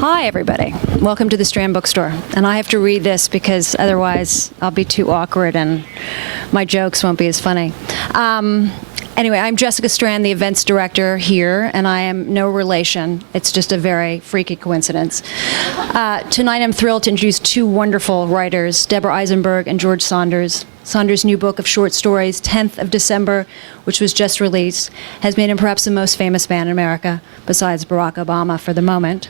Hi, everybody. Welcome to the Strand bookstore. And I have to read this because otherwise I'll be too awkward and my jokes won't be as funny. Anyway, I'm Jessica Strand, the events director here, and I am no relation. It's just a very freaky coincidence. Tonight I'm thrilled to introduce two wonderful writers, Deborah Eisenberg and George Saunders. Saunders' new book of short stories, 10th of December, which was just released, has made him perhaps the most famous man in America, besides Barack Obama for the moment.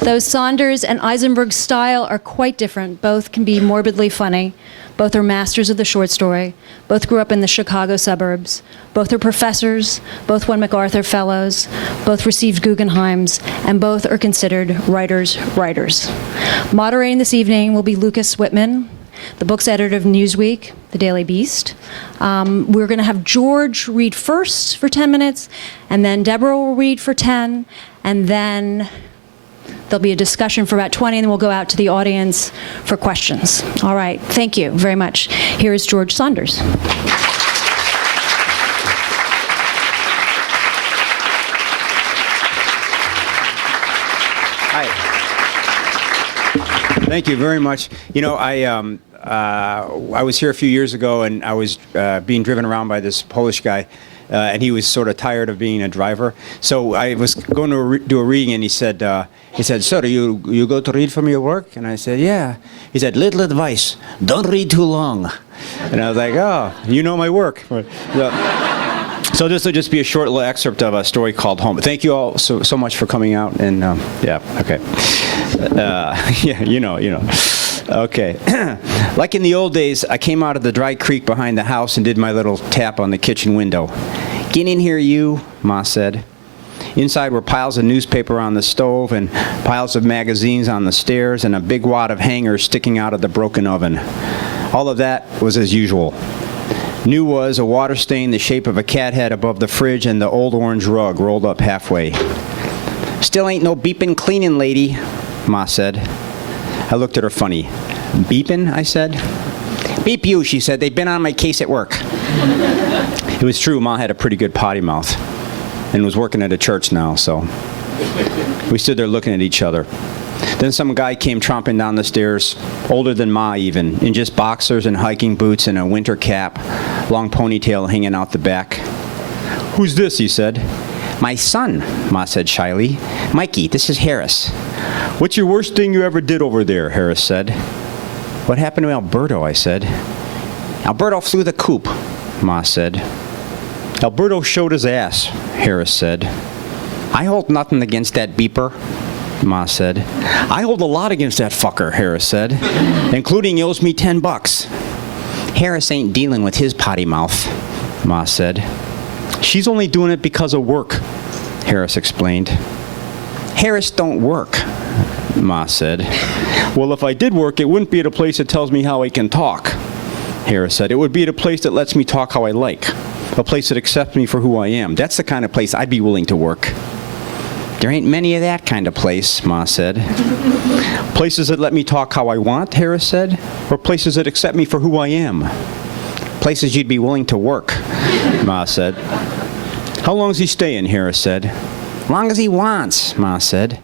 Though Saunders and Eisenberg's style are quite different, both can be morbidly funny. Both are masters of the short story. Both grew up in the Chicago suburbs. Both are professors. Both won MacArthur Fellows. Both received Guggenheims. And both are considered writers' writers. Moderating this evening will be Lucas Wittman, the book's editor of Newsweek, The Daily Beast. We're going to have George read first for 10 minutes, and then Deborah will read for 10, and then there'll be a discussion for about 20, and then we'll go out to the audience for questions. All right, thank you very much. Here is George Saunders. Hi. Thank you very much. You know, I was here a few years ago, and I was being driven around by this Polish guy, and he was sort of tired of being a driver. So I was going to do a reading, and he said, "Sir, you go to read from your work?" And I said, "Yeah." He said, "Little advice: don't read too long." And I was like, "Oh, you know my work." So this will just be a short little excerpt of a story called Home. Thank you all so much for coming out. And yeah, okay, yeah, you know. Okay. Like in the old days, I came out of the dry creek behind the house and did my little tap on the kitchen window. "Get in here, you," Ma said. Inside were piles of newspaper on the stove and piles of magazines on the stairs and a big wad of hangers sticking out of the broken oven. All of that was as usual. New was a water stain the shape of a cat head above the fridge and the old orange rug rolled up halfway. "Still ain't no beepin' cleaning, lady," Ma said. I looked at her funny. "Beepin'?" I said. "Beep you," she said. "They've been on my case at work." It was true, Ma had a pretty good potty mouth and was working at a church now, so we stood there looking at each other. Then some guy came tromping down the stairs, older than Ma even, in just boxers and hiking boots and a winter cap, long ponytail hanging out the back. "Who's this?" he said. "My son," Ma said shyly. "Mikey, this is Harris." "What's your worst thing you ever did over there?" Harris said. "What happened to Alberto?" I said. "Alberto flew the coop," Ma said. "Alberto showed his ass," Harris said. "I hold nothing against that beeper," Ma said. "I hold a lot against that fucker," Harris said, "including he owes me $10. "Harris ain't dealing with his potty mouth," Ma said. "She's only doing it because of work," Harris explained. "Harris don't work," Ma said. "Well, if I did work, it wouldn't be at a place that tells me how I can talk," Harris said. "It would be at a place that lets me talk how I like, a place that accepts me for who I am. That's the kind of place I'd be willing to work." "There ain't many of that kind of place," Ma said. "Places that let me talk how I want," Harris said, "or places that accept me for who I am?" "Places you'd be willing to work," Ma said. "How long's he staying?" Harris said. "Long as he wants," Ma said.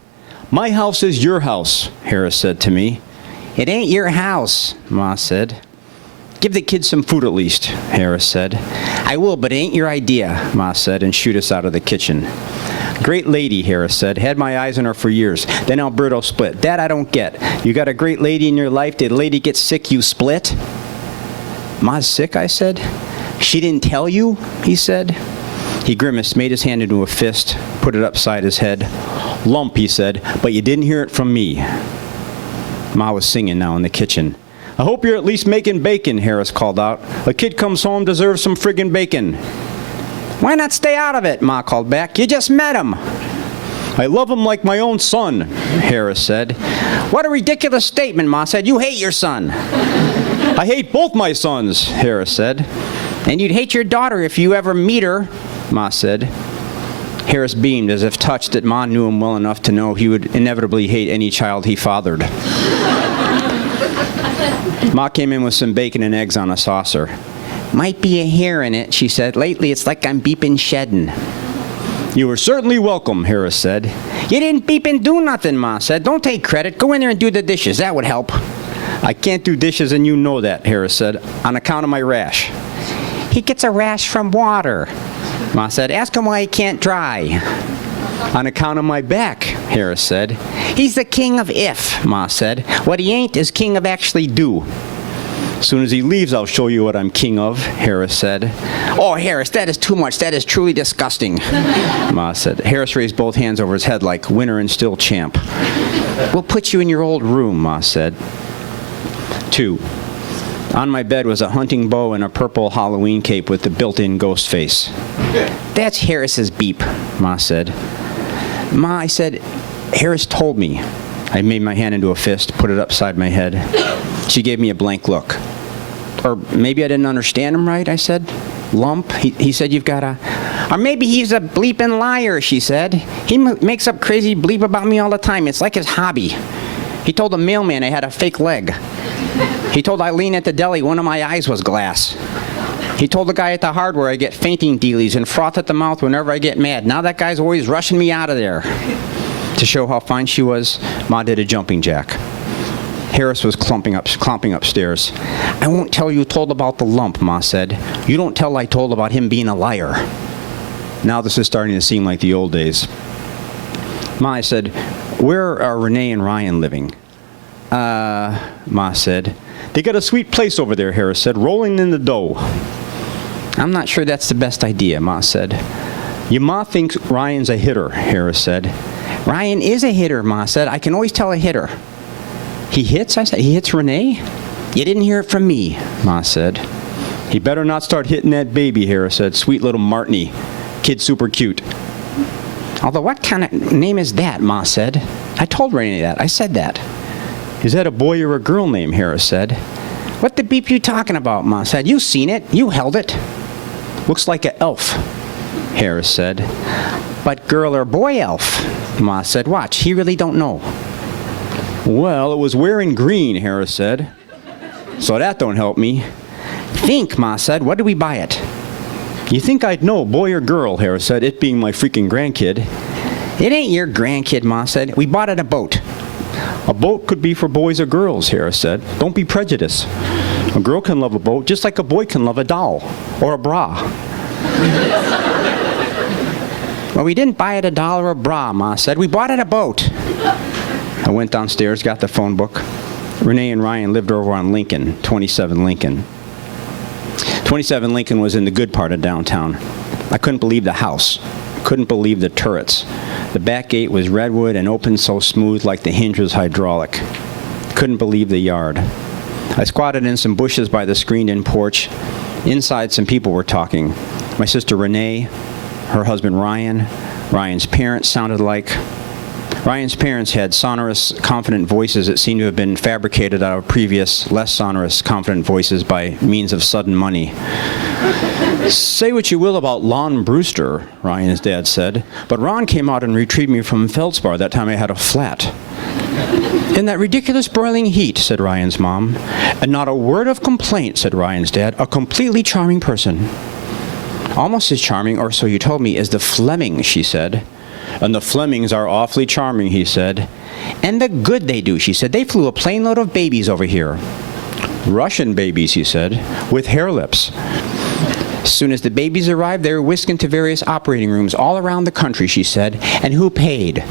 "My house is your house," Harris said to me. "It ain't your house," Ma said. "Give the kids some food at least," Harris said. "I will, but it ain't your idea," Ma said, and shoot us out of the kitchen. "Great lady," Harris said. "Had my eyes on her for years. Then Alberto split. That I don't get. You got a great lady in your life. Did the lady get sick, you split?" "Ma's sick," I said. "She didn't tell you?" he said. He grimaced, made his hand into a fist, put it upside his head. "Lump," he said, "but you didn't hear it from me." Ma was singing now in the kitchen. "I hope you're at least making bacon," Harris called out. "A kid comes home deserves some friggin' bacon." "Why not stay out of it?" Ma called back. "You just met him." "I love him like my own son," Harris said. "What a ridiculous statement," Ma said. "You hate your son." "I hate both my sons," Harris said. "And you'd hate your daughter if you ever meet her," Ma said. Harris beamed as if touched that Ma knew him well enough to know he would inevitably hate any child he fathered. Ma came in with some bacon and eggs on a saucer. "Might be a hair in it," she said. "Lately it's like I'm beeping shedding." You were certainly welcome, Harris said. You didn't beep and do nothing, Ma said. Don't take credit. Go in there and do the dishes. That would help. I can't do dishes, and you know that, Harris said, on account of my rash. He gets a rash from water, Ma said. Ask him why he can't dry. On account of my back, Harris said. He's the king of if, Ma said. What he ain't is king of actually do. As soon as he leaves, I'll show you what I'm king of, Harris said. Oh, Harris, that is too much. That is truly disgusting, Ma said. Harris raised both hands over his head like winner and still champ. We'll put you in your old room, Ma said. 2. On my bed was a hunting bow and a purple Halloween cape with the built-in ghost face. That's Harris's beep, Ma said. Ma, I said, Harris told me. I made my hand into a fist, put it upside my head. She gave me a blank look. Or maybe I didn't understand him right, I said. Lump? He said, you've got a... Or maybe he's a bleeping liar, she said. He makes up crazy bleep about me all the time. It's like his hobby. He told the mailman I had a fake leg. He told Eileen at the deli one of my eyes was glass. He told the guy at the hardware I get fainting dealies and froth at the mouth whenever I get mad. Now that guy's always rushing me out of there. To show how fine she was, Ma did a jumping jack. Harris was clomping upstairs. I won't tell you told about the lump, Ma said. You don't tell I told about him being a liar. Now this is starting to seem like the old days. Ma, I said, where are Renee and Ryan living? Ma said. They got a sweet place over there, Harris said, rolling in the dough. I'm not sure that's the best idea, Ma said. Your Ma thinks Ryan's a hitter, Harris said. Ryan is a hitter, Ma said. I can always tell a hitter. He hits, I said. He hits Renee? You didn't hear it from me, Ma said. He better not start hitting that baby, Harris said. Sweet little Martini. Kid super cute. Although what kind of name is that, Ma said. I told Renee that. I said that. Is that a boy or a girl name, Harris said. What the beep you talking about, Ma said. You seen it. You held it. Looks like an elf, Harris said. But girl or boy elf, Ma said. Watch, he really don't know. Well, it was wearing green, Harris said. So that don't help me. Think, Ma said. What did we buy it? You think I'd know, boy or girl, Harris said, it being my freaking grandkid. It ain't your grandkid, Ma said. We bought it a boat. A boat could be for boys or girls, Harris said. Don't be prejudiced. A girl can love a boat just like a boy can love a doll or a bra. Well, we didn't buy it a doll or a bra, Ma said. We bought it a boat. I went downstairs, got the phone book. Renee and Ryan lived over on Lincoln, 27 Lincoln. 27 Lincoln was in the good part of downtown. I couldn't believe the house. Couldn't believe the turrets. The back gate was redwood and opened so smooth like the hinge was hydraulic. Couldn't believe the yard. I squatted in some bushes by the screened-in porch. Inside, some people were talking. My sister Renee, her husband Ryan, Ryan's parents sounded like. Ryan's parents had sonorous, confident voices that seemed to have been fabricated out of previous, less sonorous, confident voices by means of sudden money. Say what you will about Lon Brewster, Ryan's dad said, but Ron came out and retrieved me from Feldspar that time I had a flat. In that ridiculous broiling heat, said Ryan's mom. And not a word of complaint, said Ryan's dad. A completely charming person. Almost as charming, or so you told me, as the Flemings, she said. And the Flemings are awfully charming, he said. And the good they do, she said. They flew a plane load of babies over here. Russian babies, he said, with hair lips. As soon as the babies arrived, they were whisked into various operating rooms all around the country, she said. And who paid?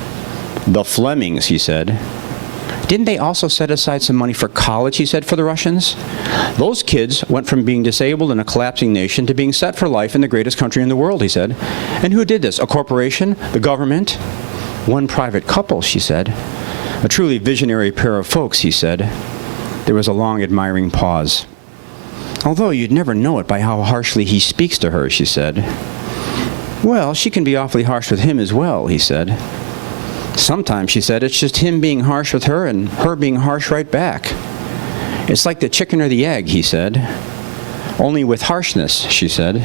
The Flemings, he said. Didn't they also set aside some money for college, he said, for the Russians? Those kids went from being disabled in a collapsing nation to being set for life in the greatest country in the world, he said. And who did this? A corporation? The government? One private couple, she said. A truly visionary pair of folks, he said. There was a long, admiring pause. Although you'd never know it by how harshly he speaks to her, she said. Well, she can be awfully harsh with him as well, he said. Sometimes, she said, it's just him being harsh with her and her being harsh right back. It's like the chicken or the egg, he said. Only with harshness, she said.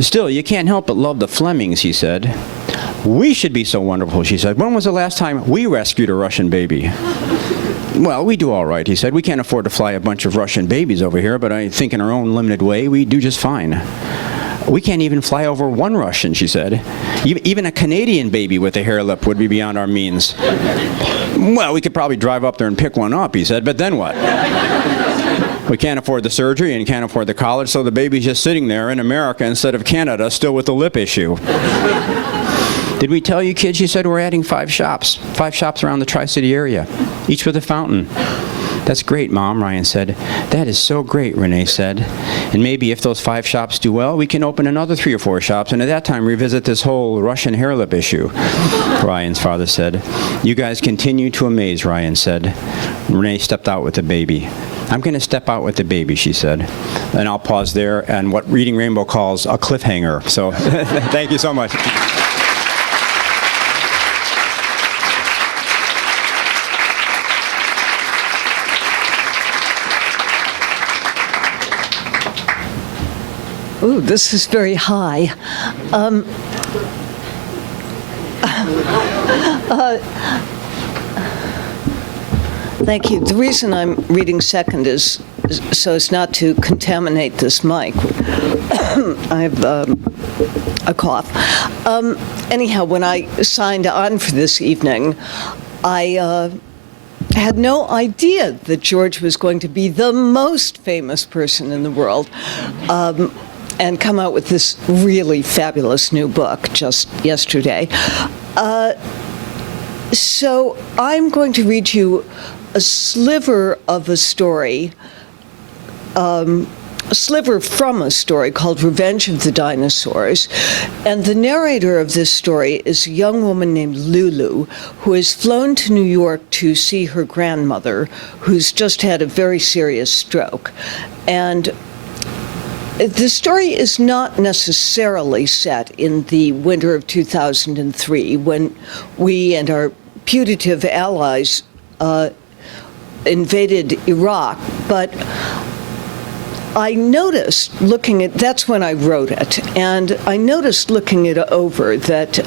Still, you can't help but love the Flemings, he said. We should be so wonderful, she said. When was the last time we rescued a Russian baby? Well, we do all right, he said. We can't afford to fly a bunch of Russian babies over here, but I think in our own limited way, we do just fine. We can't even fly over one Russian, she said. Even a Canadian baby with a hair lip would be beyond our means. Well, we could probably drive up there and pick one up, he said, but then what? We can't afford the surgery and can't afford the college, so the baby's just sitting there in America instead of Canada, still with the lip issue. Did we tell you, kids, she said, we're adding 5 shops. 5 shops around the Tri-City area, each with a fountain. That's great, Mom, Ryan said. That is so great, Renee said. And maybe if those 5 shops do well, we can open another 3 or 4 shops, and at that time revisit this whole Russian hair lip issue, Ryan's father said. You guys continue to amaze, Ryan said. Renee stepped out with the baby. I'm going to step out with the baby, she said. And I'll pause there and what Reading Rainbow calls a cliffhanger. So thank you so much. Ooh, this is very high. Thank you. The reason I'm reading second is so as not to contaminate this mic. I have a cough. Anyhow, when I signed on for this evening, I had no idea that George was going to be the most famous person in the world. And come out with this really fabulous new book just yesterday. So I'm going to read you a sliver of a story, a sliver from a story called Revenge of the Dinosaurs. And the narrator of this story is a young woman named Lulu, who has flown to New York to see her grandmother, who's just had a very serious stroke. And the story is not necessarily set in the winter of 2003 when we and our putative allies invaded Iraq, but I noticed looking at, that's when I wrote it, and I noticed looking it over that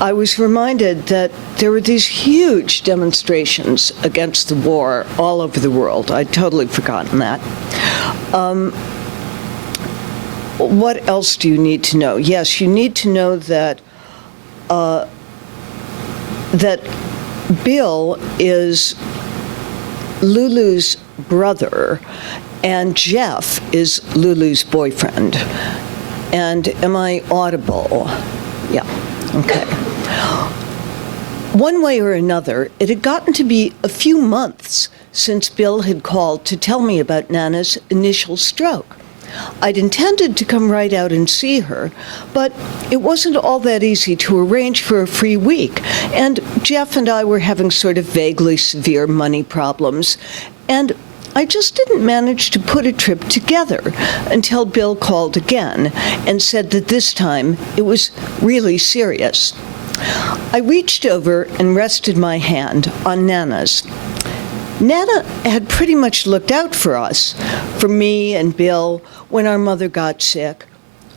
I was reminded that there were these huge demonstrations against the war all over the world. I'd totally forgotten that. What else do you need to know? Yes, you need to know that that Bill is Lulu's brother, and Jeff is Lulu's boyfriend. And am I audible? Yeah, okay. One way or another, it had gotten to be a few months since Bill had called to tell me about Nana's initial stroke. I'd intended to come right out and see her, but it wasn't all that easy to arrange for a free week, and Jeff and I were having sort of vaguely severe money problems, and I just didn't manage to put a trip together until Bill called again and said that this time it was really serious. I reached over and rested my hand on Nana's. Nana had pretty much looked out for us, for me and Bill, when our mother got sick.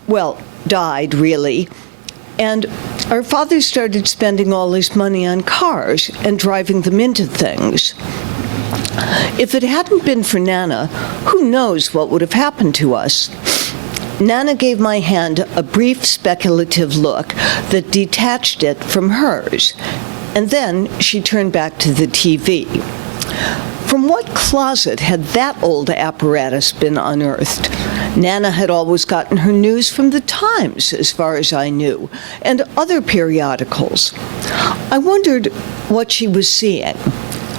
Well, died, really. And our father started spending all his money on cars and driving them into things. If it hadn't been for Nana, who knows what would have happened to us? Nana gave my hand a brief speculative look that detached it from hers, and then she turned back to the TV. From what closet had that old apparatus been unearthed? Nana had always gotten her news from the Times, as far as I knew, and other periodicals. I wondered what she was seeing.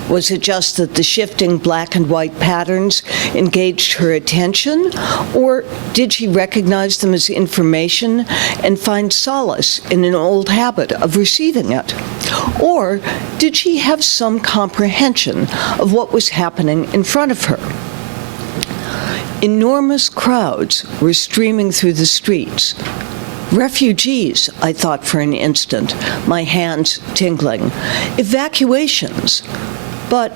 Was it just that the shifting black and white patterns engaged her attention, or did she recognize them as information and find solace in an old habit of receiving it? Or did she have some comprehension of what was happening in front of her? Enormous crowds were streaming through the streets. Refugees, I thought for an instant, my hands tingling. Evacuations. But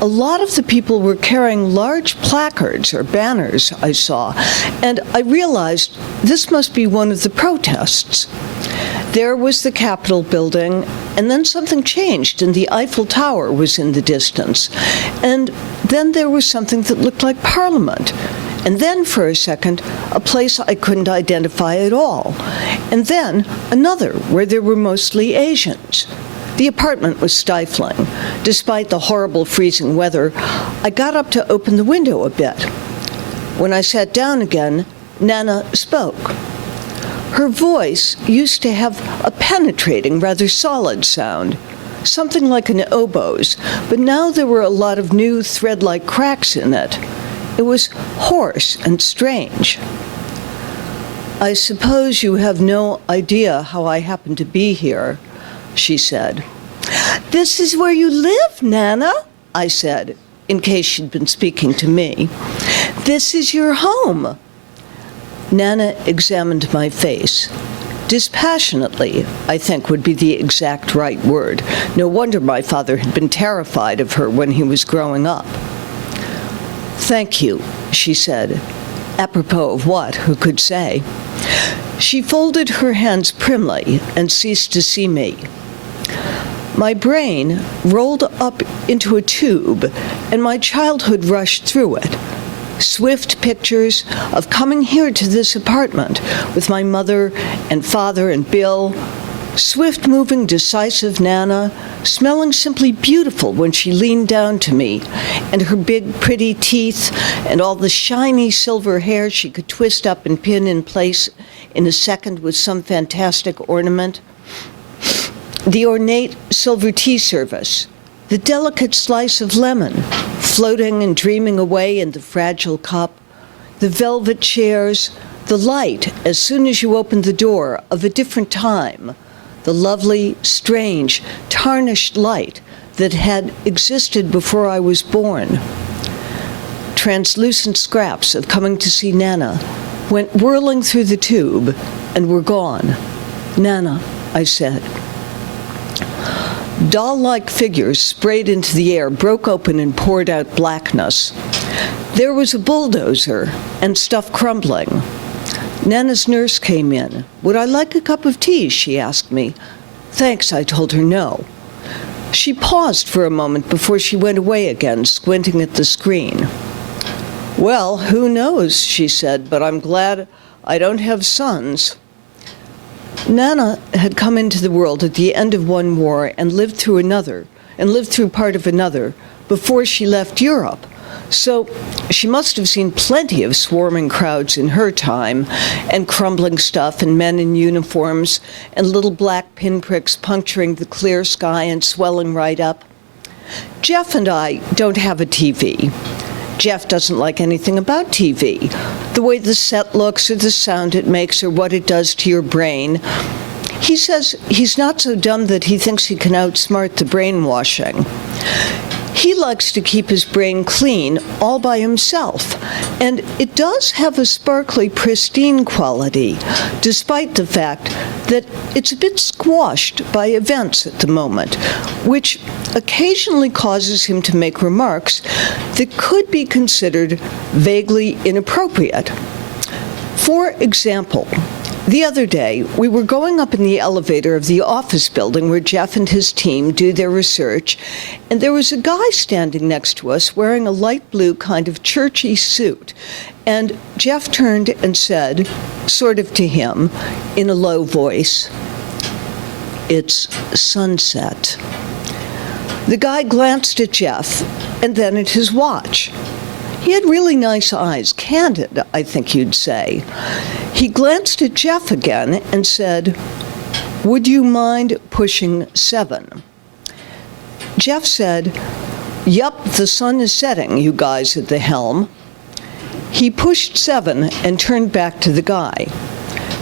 a lot of the people were carrying large placards or banners, I saw, and I realized this must be one of the protests. There was the Capitol building, and then something changed, and the Eiffel Tower was in the distance. And then there was something that looked like Parliament, And then, for a second, a place I couldn't identify at all. And then another where there were mostly Asians. The apartment was stifling. Despite the horrible freezing weather, I got up to open the window a bit. When I sat down again, Nana spoke. Her voice used to have a penetrating, rather solid sound, something like an oboe's, but now there were a lot of new thread-like cracks in it. It was hoarse and strange. "I suppose you have no idea how I happen to be here," she said. "This is where you live, Nana," I said, in case she'd been speaking to me. "This is your home." Nana examined my face. Dispassionately, I think, would be the exact right word. No wonder my father had been terrified of her when he was growing up. "Thank you," she said. Apropos of what, who could say? She folded her hands primly and ceased to see me. My brain rolled up into a tube, and my childhood rushed through it. Swift pictures of coming here to this apartment with my mother and father and Bill. Swift-moving, decisive Nana, smelling simply beautiful when she leaned down to me, and her big, pretty teeth and all the shiny silver hair she could twist up and pin in place in a second with some fantastic ornament. The ornate silver tea service, the delicate slice of lemon, floating and dreaming away in the fragile cup, the velvet chairs, the light, as soon as you opened the door, of a different time, the lovely, strange, tarnished light that had existed before I was born. Translucent scraps of coming to see Nana went whirling through the tube and were gone. "Nana," I said. Doll-like figures sprayed into the air, broke open and poured out blackness. There was a bulldozer and stuff crumbling. Nana's nurse came in. "Would I like a cup of tea?" she asked me. "Thanks," I told her no. She paused for a moment before she went away again, squinting at the screen. "Well, who knows," she said, "but I'm glad I don't have sons." Nana had come into the world at the end of one war and lived through part of another, before she left Europe. So she must have seen plenty of swarming crowds in her time, and crumbling stuff and men in uniforms and little black pinpricks puncturing the clear sky and swelling right up. Jeff and I don't have a TV. Jeff doesn't like anything about TV, the way the set looks or the sound it makes or what it does to your brain. He says he's not so dumb that he thinks he can outsmart the brainwashing. He likes to keep his brain clean all by himself, and it does have a sparkly, pristine quality, despite the fact that it's a bit squashed by events at the moment, which occasionally causes him to make remarks that could be considered vaguely inappropriate. For example, the other day, we were going up in the elevator of the office building where Jeff and his team do their research, and there was a guy standing next to us wearing a light blue kind of churchy suit. And Jeff turned and said, sort of to him, in a low voice, "It's sunset." The guy glanced at Jeff and then at his watch. He had really nice eyes, candid, I think you'd say. He glanced at Jeff again and said, "Would you mind pushing 7?" Jeff said, "Yup, the sun is setting, you guys at the helm." He pushed 7 and turned back to the guy.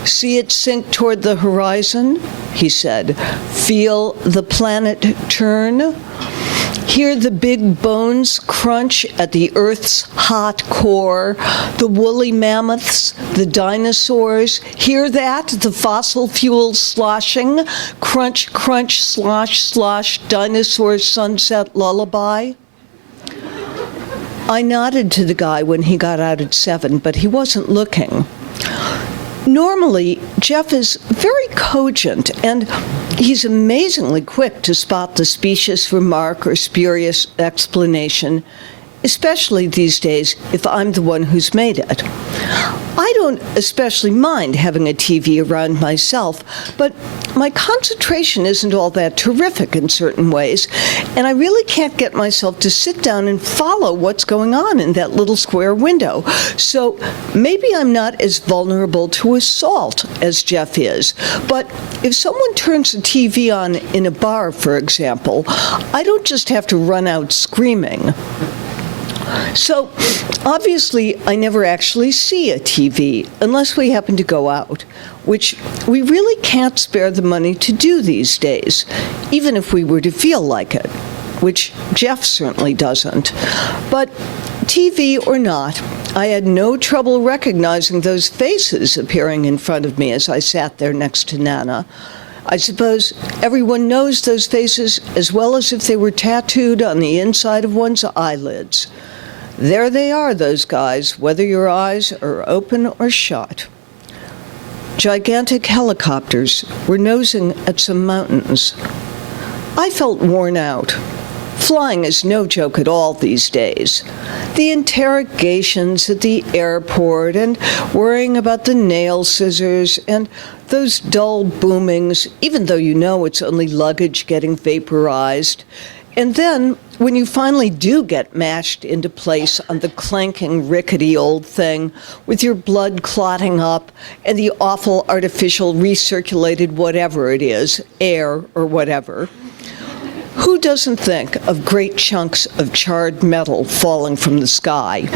"See it sink toward the horizon?" he said. "Feel the planet turn? Hear the big bones crunch at the Earth's hot core, the woolly mammoths, the dinosaurs. Hear that? The fossil fuels sloshing? Crunch, crunch, slosh, slosh, dinosaur sunset lullaby?" I nodded to the guy when he got out at 7, but he wasn't looking. Normally, Jeff is very cogent, and he's amazingly quick to spot the specious remark or spurious explanation, especially these days if I'm the one who's made it. I don't especially mind having a TV around myself, but my concentration isn't all that terrific in certain ways, and I really can't get myself to sit down and follow what's going on in that little square window. So maybe I'm not as vulnerable to assault as Jeff is, but if someone turns the TV on in a bar, for example, I don't just have to run out screaming. So, obviously, I never actually see a TV unless we happen to go out, which we really can't spare the money to do these days, even if we were to feel like it, which Jeff certainly doesn't. But TV or not, I had no trouble recognizing those faces appearing in front of me as I sat there next to Nana. I suppose everyone knows those faces as well as if they were tattooed on the inside of one's eyelids. There they are, those guys, whether your eyes are open or shut. Gigantic helicopters were nosing at some mountains. I felt worn out. Flying is no joke at all these days. The interrogations at the airport and worrying about the nail scissors and those dull boomings, even though you know it's only luggage getting vaporized. And then, when you finally do get mashed into place on the clanking, rickety old thing, with your blood clotting up and the awful artificial recirculated whatever it is, air or whatever, who doesn't think of great chunks of charred metal falling from the sky?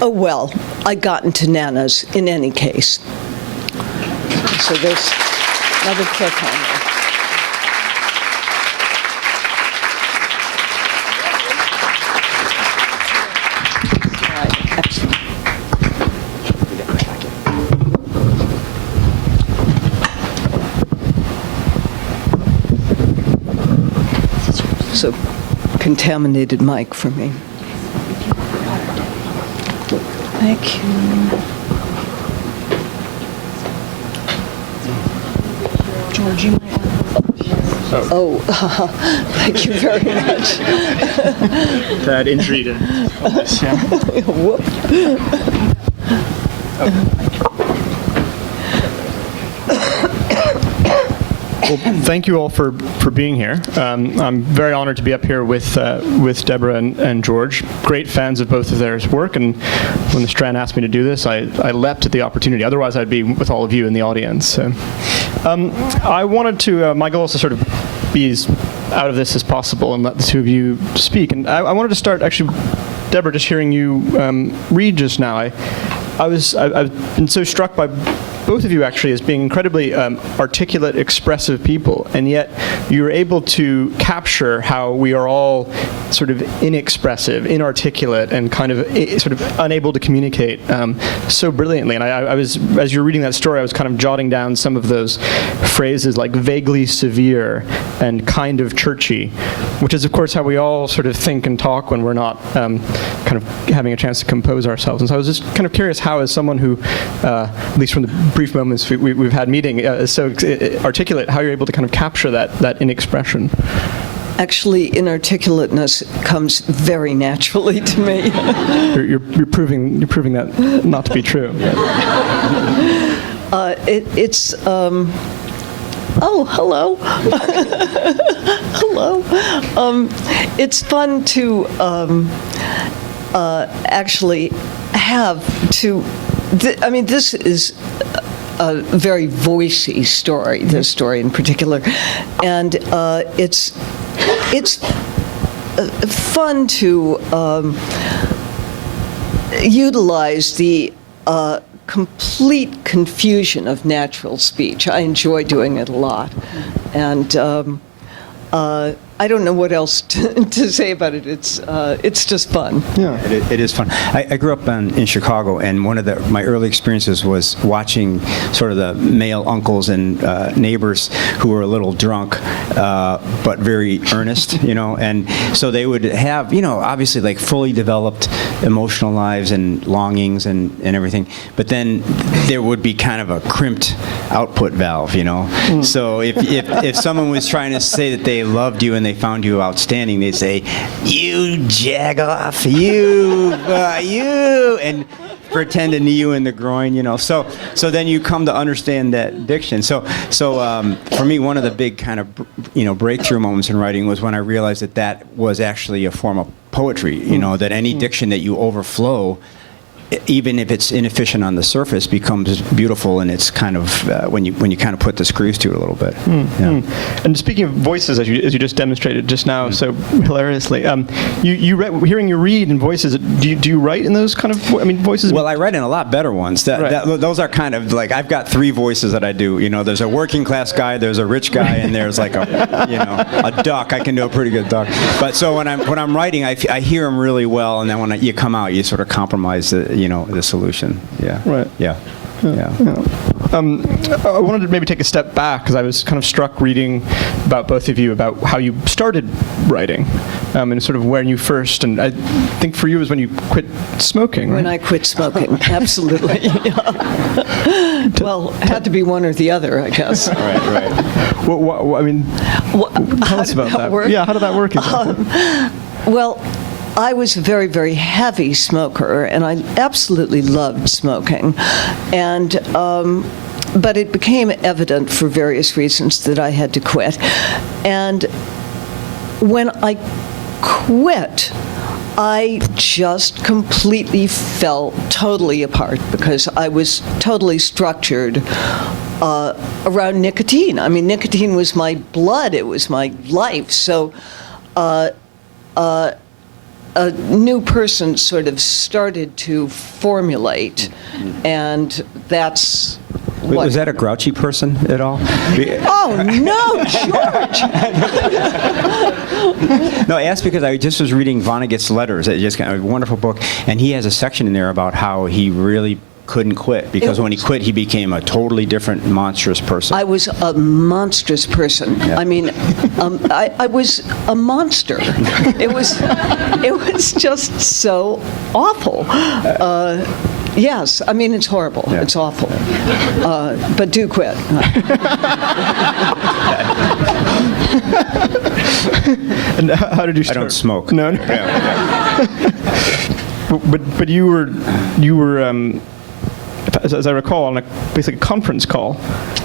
Oh well, I got into Nana's in any case. So there's another cliffhanger. So, contaminated mic for me. Thank you. George, you might want Thank you very much. that injury to this, yeah. Whoop. Well, thank you all for being here. I'm very honored to be up here with Deborah and George. Great fans of both of their work, and when the Strand asked me to do this, I leapt at the opportunity. Otherwise, I'd be with all of you in the audience. So, I wanted to, my goal is to sort of be as out of this as possible and let the two of you speak. And I wanted to start, actually, Deborah, just hearing you read just now. I've been so struck by both of you actually as being incredibly articulate, expressive people, and yet you're able to capture how we are all sort of inexpressive, inarticulate, and kind of sort of unable to communicate so brilliantly. And I was, as you were reading that story, I was kind of jotting down some of those phrases like vaguely severe and kind of churchy, which is of course how we all sort of think and talk when we're not kind of having a chance to compose ourselves. And so I was just kind of curious how, as someone who, at least from the brief moments we've had meeting, is so articulate, how you're able to kind of capture that in expression. Actually, inarticulateness comes very naturally to me. You're proving that not to be true. It's oh, hello. Hello. It's fun to actually have to. I mean, this is a very voicey story. This story in particular, and it's fun to utilize the complete confusion of natural speech. I enjoy doing it a lot, and I don't know what else to say about it. It's just fun. Yeah, it is fun. I grew up in Chicago, and one of my early experiences was watching sort of the male uncles and neighbors who were a little drunk, but very earnest, and so they would have, obviously like fully developed emotional lives and longings and everything, but then there would be kind of a crimped output valve, So if someone was trying to say that they loved you and they they found you outstanding, they'd say, "You jag-off, you," and pretend to knee you in the groin, So then you come to understand that diction. So for me, one of the big kind of breakthrough moments in writing was when I realized that was actually a form of poetry. That any diction that you overflow, even if it's inefficient on the surface, becomes beautiful, and it's kind of when you kind of put the screws to it a little bit. Yeah. And speaking of voices, as you just demonstrated just now so hilariously, hearing you read in voices, do you write in those kind of voices? Well, I write in a lot better ones. Those are kind of like, I've got three voices that I do. There's a working class guy, there's a rich guy, and there's like a duck. I can do a pretty good duck. But so when I'm writing, I hear them really well, and then when you come out, you sort of compromise the solution. Yeah. Right. Yeah. Yeah. I wanted to maybe take a step back, because I was kind of struck reading about both of you about how you started writing, and sort of when you first, and I think for you it was when you quit smoking, right? When I quit smoking, absolutely. Well, it had to be one or the other, I guess. Right. Tell us about that. Yeah, how did that work exactly? Well, I was a very, very heavy smoker, and I absolutely loved smoking. And but it became evident for various reasons that I had to quit. And when I quit, I just completely fell totally apart, because I was totally structured around nicotine. I mean, nicotine was my blood. It was my life. So a new person sort of started to formulate, and that's what... Was that a grouchy person at all? Oh, no, George! No, I asked because I just was reading Vonnegut's letters. It's just kind of a wonderful book, and he has a section in there about how he really couldn't quit, because when he quit, he became a totally different, monstrous person. I was a monstrous person. Yeah. I mean, I was a monster. It was just so awful. Yes, I mean, it's horrible. Yeah. It's awful. But do quit. And how did you start? I don't smoke. No. Yeah. But you were. As I recall, on basically a conference call,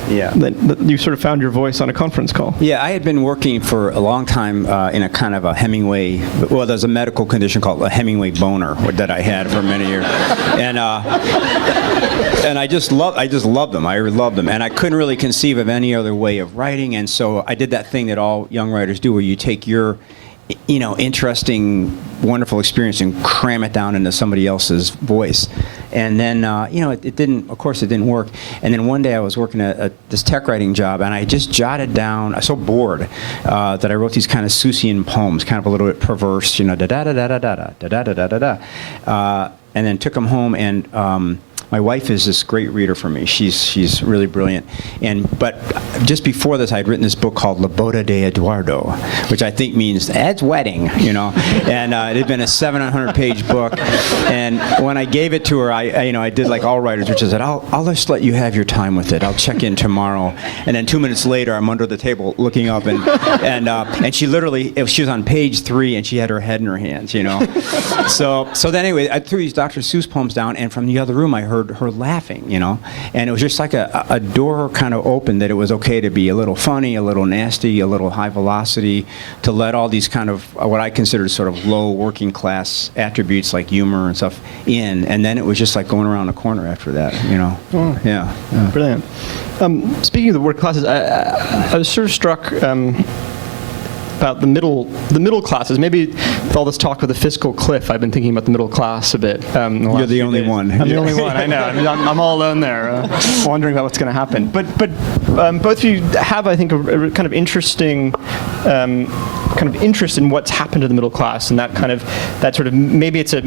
that you sort of found your voice on a conference call. Yeah, I had been working for a long time in a kind of a Hemingway, well, there's a medical condition called a Hemingway boner that I had for many years. And I just loved them. I loved them. And I couldn't really conceive of any other way of writing. And so I did that thing that all young writers do, where you take your interesting, wonderful experience and cram it down into somebody else's voice. And then, it didn't work. And then one day I was working at this tech writing job, and I just jotted down, I was so bored that I wrote these kind of Seussian poems, kind of a little bit perverse, da-da-da-da-da-da, and then took them home, and my wife is this great reader for me. She's really brilliant. But just before this, I'd written this book called La Boda de Eduardo, which I think means Ed's wedding, And it had been a 700-page book. And when I gave it to her, I did like all writers, which is that I'll just let you have your time with it. I'll check in tomorrow. And then 2 minutes later, I'm under the table looking up, and she literally, she was on page 3, and she had her head in her hands, So then anyway, I threw these Dr. Seuss poems down, and from the other room, I heard her laughing, and it was just like a door kind of opened, that it was okay to be a little funny, a little nasty, a little high velocity, to let all these kind of what I considered sort of low working class attributes like humor and stuff in, and then it was just like going around the corner after that, Oh. Yeah. Brilliant. Speaking of the work classes, I was sort of struck about the middle classes. Maybe with all this talk of the fiscal cliff, I've been thinking about the middle class a bit. You're the only one. I'm the only one. I know. I'm all alone there, wondering about what's going to happen. But both of you have, I think, a kind of interesting interest in what's happened to the middle class, and that sort of maybe it's a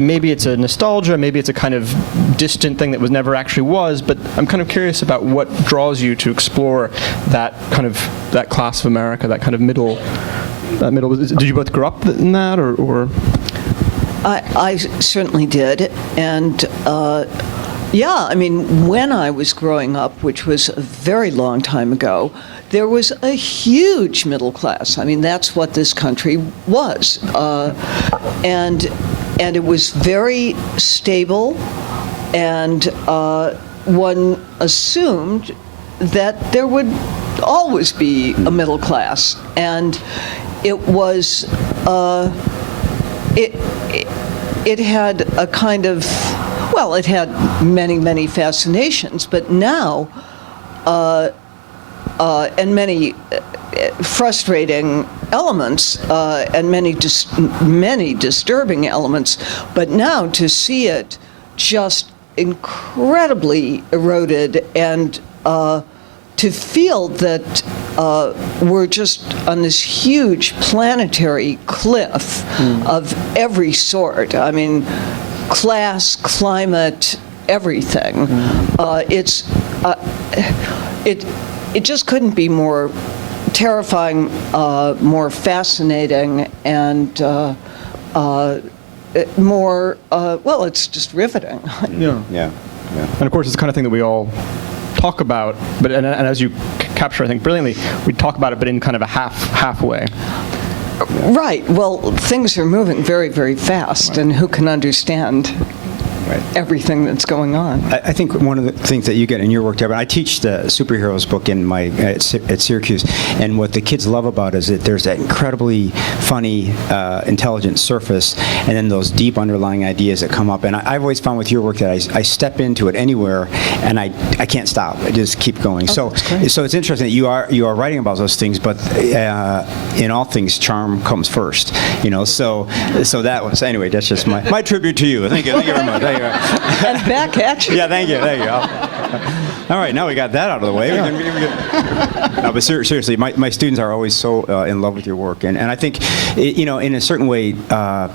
nostalgia, maybe it's a kind of distant thing that never actually was. But I'm kind of curious about what draws you to explore that class of America, that kind of middle. Did you both grow up in that, or? I certainly did, and yeah, I mean, when I was growing up, which was a very long time ago, there was a huge middle class. I mean, that's what this country was. And it was very stable, and one assumed that there would always be a middle class. And it was, it had a kind of, well, it had many, many fascinations, but now, and many frustrating elements, and many disturbing elements, but now to see it just incredibly eroded, and to feel that we're just on this huge planetary cliff of every sort. I mean, class, climate, everything. It just couldn't be more terrifying, more fascinating, and more, well, it's just riveting. Yeah. And of course, it's the kind of thing that we all talk about, but and as you capture, I think, brilliantly, we talk about it, but in kind of a halfway. Right. Well, things are moving very, very fast, and who can understand everything that's going on? I think one of the things that you get in your work, Deborah, I teach the superheroes book in at Syracuse, and what the kids love about it is that there's that incredibly funny, intelligent surface, and then those deep underlying ideas that come up. And I've always found with your work that I step into it anywhere, and I can't stop. I just keep going. So it's interesting that you are writing about those things, but in all things, charm comes first. So that was, anyway, that's just my tribute to you. Thank you very much. And back at you. Yeah, thank you. All right, now we got that out of the way. No, but seriously, my students are always so in love with your work, and I think, in a certain way, I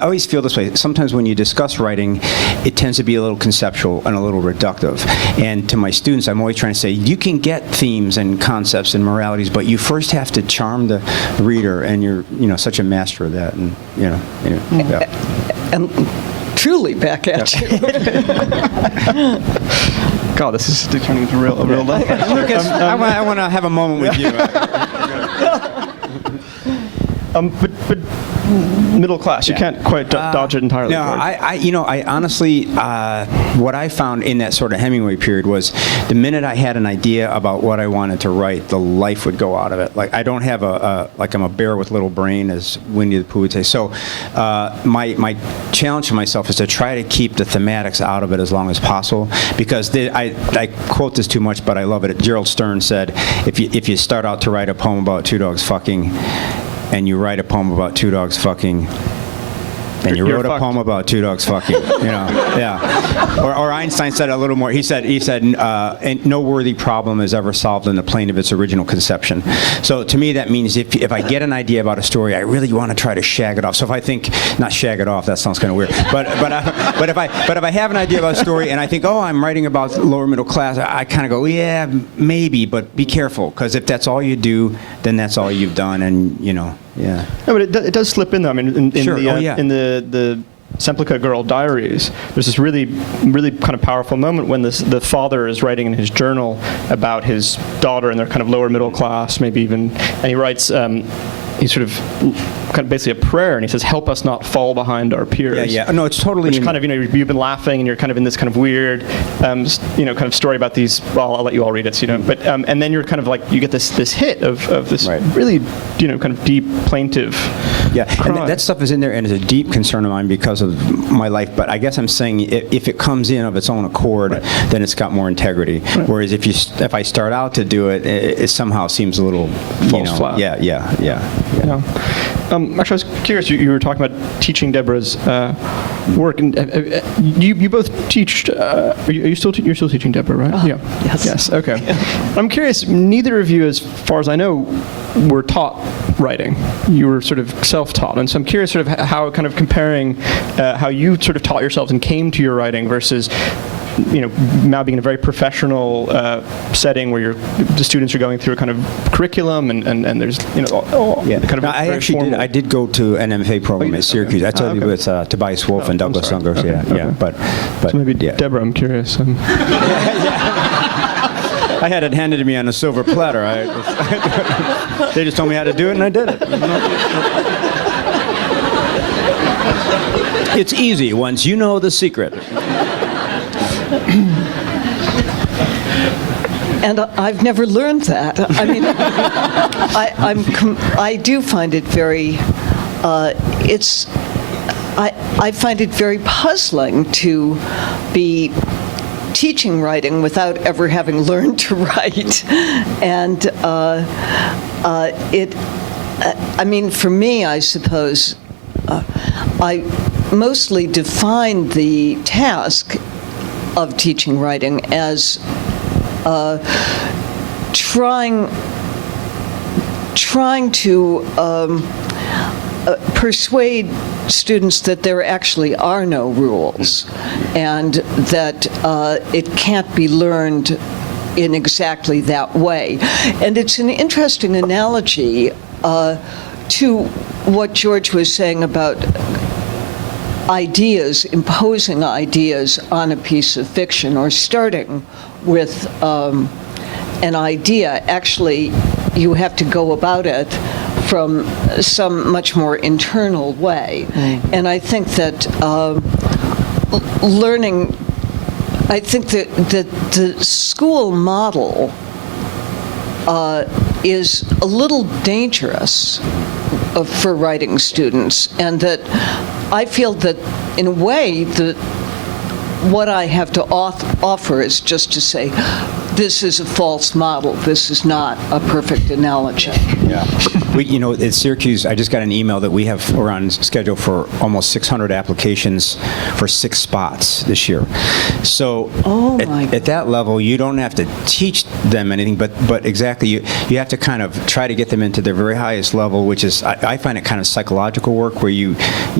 always feel this way. Sometimes when you discuss writing, it tends to be a little conceptual and a little reductive. And to my students, I'm always trying to say, you can get themes and concepts and moralities, but you first have to charm the reader, and you're, such a master of that. And And truly back at you. God, this is turning into a real life. Lucas, I want to have a moment with you. But middle class, you can't quite dodge it entirely. No, I honestly, what I found in that sort of Hemingway period was the minute I had an idea about what I wanted to write, the life would go out of it. Like, I don't have I'm a bear with little brain, as Winnie the Pooh would say. So my challenge to myself is to try to keep the thematics out of it as long as possible, because I quote this too much, but I love it. Gerald Stern said, if you start out to write a poem about two dogs fucking, and you write a poem about two dogs fucking, and you wrote a poem about two dogs fucking, yeah. Or Einstein said a little more. He said, and no worthy problem is ever solved in the plane of its original conception. So to me, that means if I get an idea about a story, I really want to try to shag it off. So if I think, not shag it off, that sounds kind of weird. But if I have an idea about a story and I think, oh, I'm writing about lower middle class, I kind of go, yeah, maybe, but be careful, because if that's all you do, then that's all you've done, and yeah. No, but it does slip in, though. I mean, in the Semplica Girl Diaries, there's this really, really kind of powerful moment when the father is writing in his journal about his daughter, and they're kind of lower middle class, maybe even, and he writes, he's sort of kind of basically a prayer, and he says, "Help us not fall behind our peers." Yeah. No, it's totally. Which kind of, you've been laughing, and you're kind of in this kind of weird, kind of story about these. Well, I'll let you all read it, but and then you're kind of like, you get this hit of this really, kind of deep, plaintive. Yeah, and that stuff is in there, and it's a deep concern of mine because of my life. But I guess I'm saying, if it comes in of its own accord, then it's got more integrity. Right. Whereas if I start out to do it, it somehow seems a little falls flat. Yeah. Actually, I was curious. You were talking about teaching Deborah's work, and you both teach. You're still teaching Deborah, right? Yeah. Yes. Okay. I'm curious. Neither of you, as far as I know, were taught writing. You were sort of self-taught, and so I'm curious, sort of how kind of comparing how you sort of taught yourselves and came to your writing versus, now being in a very professional setting where the students are going through a kind of curriculum, and there's, kind of. I did go to an MFA program at Syracuse. I told you with Tobias Wolff and Douglas Unger. Okay. But so maybe Deborah, I'm curious. I had it handed to me on a silver platter. They just told me how to do it, and I did it. It's easy once you know the secret. And I've never learned that. I mean, I do find it very. I find it very puzzling to be teaching writing without ever having learned to write, and I mean, for me, I suppose I mostly define the task of teaching writing as trying to persuade students that there actually are no rules, and that it can't be learned in exactly that way. And it's an interesting analogy to what George was saying about ideas, imposing ideas on a piece of fiction, or starting with an idea. Actually, you have to go about it from some much more internal way. And I think that learning, I think that the school model is a little dangerous for writing students, and that I feel that, in a way, what I have to offer is just to say, this is a false model. This is not a perfect analogy. Yeah. At Syracuse, I just got an email that we're on schedule for almost 600 applications for 6 spots this year. So at that level, you don't have to teach them anything, but exactly, you have to kind of try to get them into their very highest level, which is, I find it kind of psychological work, where you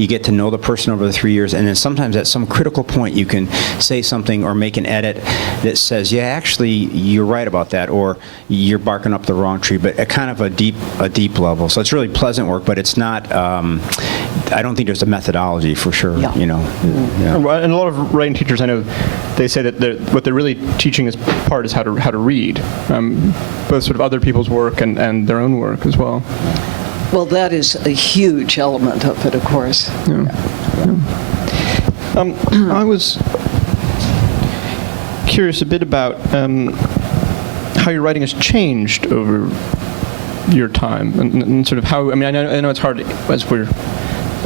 get to know the person over the 3 years, and then sometimes at some critical point you can say something or make an edit that says, yeah, actually, you're right about that, or you're barking up the wrong tree, but at kind of a deep level. So it's really pleasant work, but it's not, I don't think there's a methodology for sure. Yeah. Yeah. And a lot of writing teachers, I know, they say that what they're really teaching is how to read, both sort of other people's work and their own work as well. Well, that is a huge element of it, of course. Yeah. I was curious a bit about how your writing has changed over your time, and sort of how, I mean, I know it's hard as we're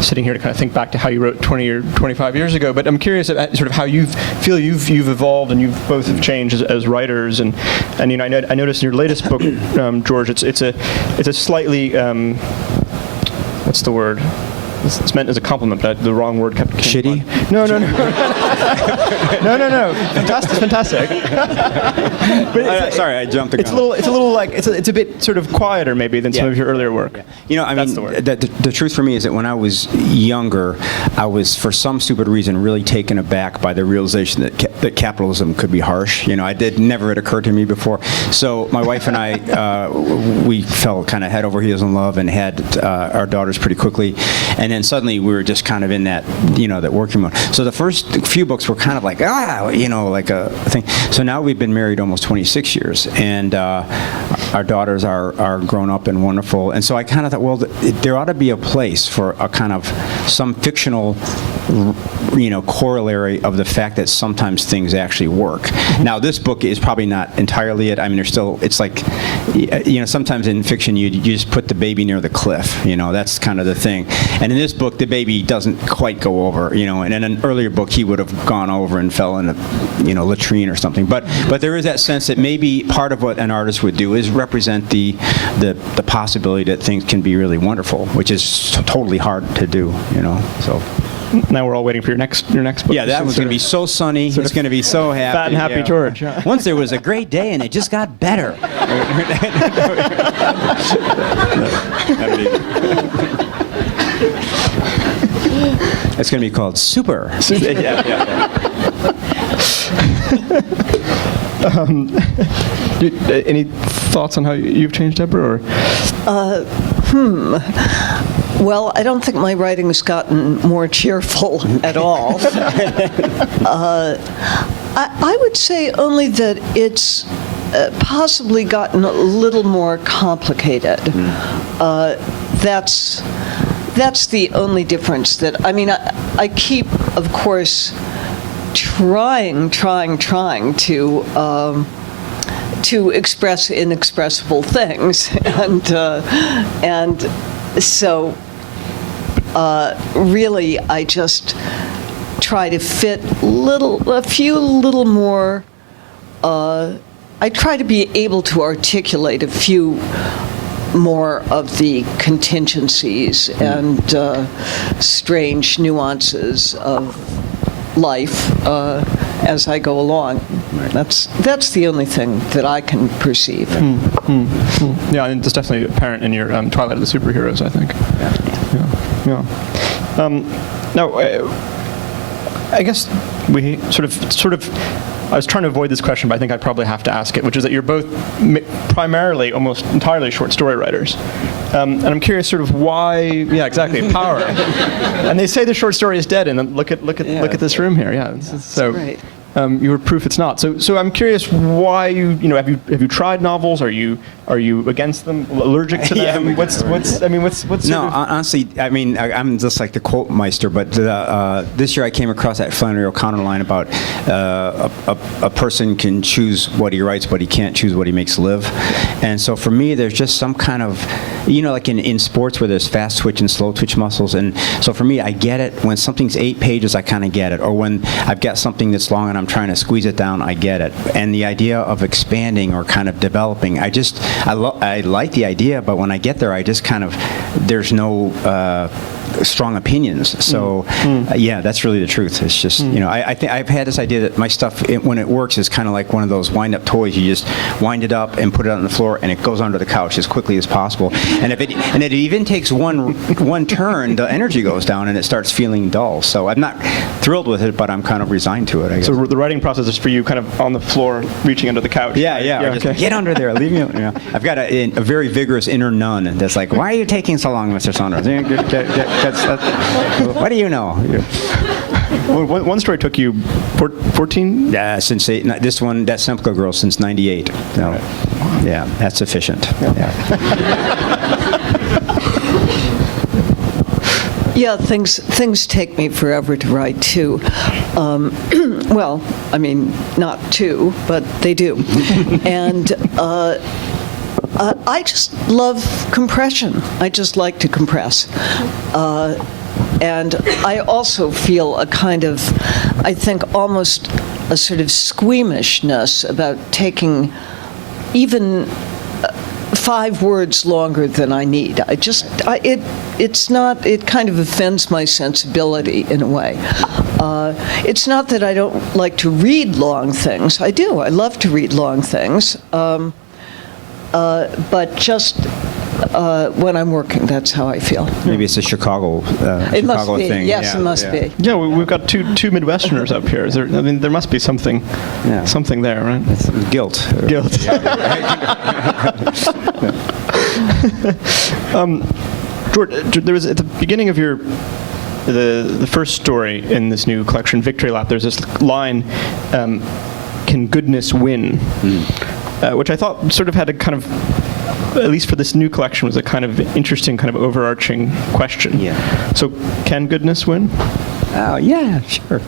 sitting here to kind of think back to how you wrote 20 or 25 years ago, but I'm curious about sort of how you feel you've evolved, and you've both have changed as writers, and I noticed in your latest book, George, it's a slightly what's the word? It's meant as a compliment, but the wrong word kept Shitty? No. No. Fantastic. But sorry, I jumped the gun. It's a little like it's a bit sort of quieter maybe than some of your earlier work. Yeah. I mean, the truth for me is that when I was younger, I was, for some stupid reason, really taken aback by the realization that capitalism could be harsh. Never had occurred to me before. So my wife and I, we fell kind of head over heels in love and had our daughters pretty quickly. And then suddenly we were just kind of in that, that working mode. So the first few books were kind of like, like a thing. So now we've been married almost 26 years, and our daughters are grown up and wonderful. And so I kind of thought, well, there ought to be a place for a kind of some fictional, corollary of the fact that sometimes things actually work. Now, this book is probably not entirely it. I mean, it's like, sometimes in fiction you just put the baby near the cliff. That's kind of the thing. And in this book, the baby doesn't quite go over, and in an earlier book, he would have gone over and fell in a, latrine or something. But there is that sense that maybe part of what an artist would do is represent the possibility that things can be really wonderful, which is totally hard to do, so. Now we're all waiting for your next book. Yeah, that one's going to be so sunny. It's going to be so happy. Fat and happy George. Once there was a great day, and it just got better. It's going to be called Super. Yeah. Any thoughts on how you've changed, Deborah? Well, I don't think my writing has gotten more cheerful at all. I would say only that it's possibly gotten a little more complicated. That's the only difference. That I mean, I keep, of course, trying to express inexpressible things, and so really I just try to fit a few little more. I try to be able to articulate a few more of the contingencies and strange nuances of life as I go along. Right. That's the only thing that I can perceive. Yeah, and it's definitely apparent in your Twilight of the Superheroes, I think. Yeah. Now, I guess we sort of. I was trying to avoid this question, but I think I probably have to ask it, which is that you're both primarily, almost entirely short story writers. And I'm curious sort of why, yeah, exactly, power. And they say the short story is dead, and then look at this room here. Yeah, so Right. You were proof it's not. So I'm curious why have you tried novels? Are you against them? Allergic to them? Yeah, what's No, honestly, I mean, I'm just like the quote meister, but this year I came across that Flannery O'Connor line about a person can choose what he writes, but he can't choose what he makes live. And so for me, there's just some kind of, like in sports where there's fast twitch and slow twitch muscles. And so for me, I get it. When something's 8 pages, I kind of get it. Or when I've got something that's long and I'm trying to squeeze it down, I get it. And the idea of expanding or kind of developing, I like the idea, but when I get there, I just kind of, there's no strong opinions. So yeah, that's really the truth. It's just, I think I've had this idea that my stuff, when it works, is kind of like one of those wind-up toys. You just wind it up and put it on the floor, and it goes under the couch as quickly as possible. And if it even takes one turn, the energy goes down and it starts feeling dull. So I'm not thrilled with it, but I'm kind of resigned to it, I guess. So the writing process is for you kind of on the floor, reaching under the couch. Yeah. Okay. Just get under there. Leave me. I've got a very vigorous inner nun that's like, "Why are you taking so long, Mr. Saunders? What do you know?" One story took you 14? Yeah, since this one, that Simple Girl, since '98. So, yeah, that's sufficient. Yeah, things take me forever to write too. Well, I mean, not two, but they do. And I just love compression. I just like to compress. And I also feel a kind of, I think, almost a sort of squeamishness about taking even 5 words longer than I need. It kind of offends my sensibility in a way. It's not that I don't like to read long things. I do. I love to read long things. But just when I'm working, that's how I feel. Maybe it's a Chicago It must be. thing. Yes, Yeah, it must be. Yeah, we've got two Midwesterners up here. There must be something there, right? It's guilt. Guilt. George, there was at the beginning of the first story in this new collection, Victory Lap, there's this line, "Can goodness win?" Which I thought sort of had a kind of, at least for this new collection, was a kind of interesting, kind of overarching question. Yeah. So, can goodness win? Oh, yeah,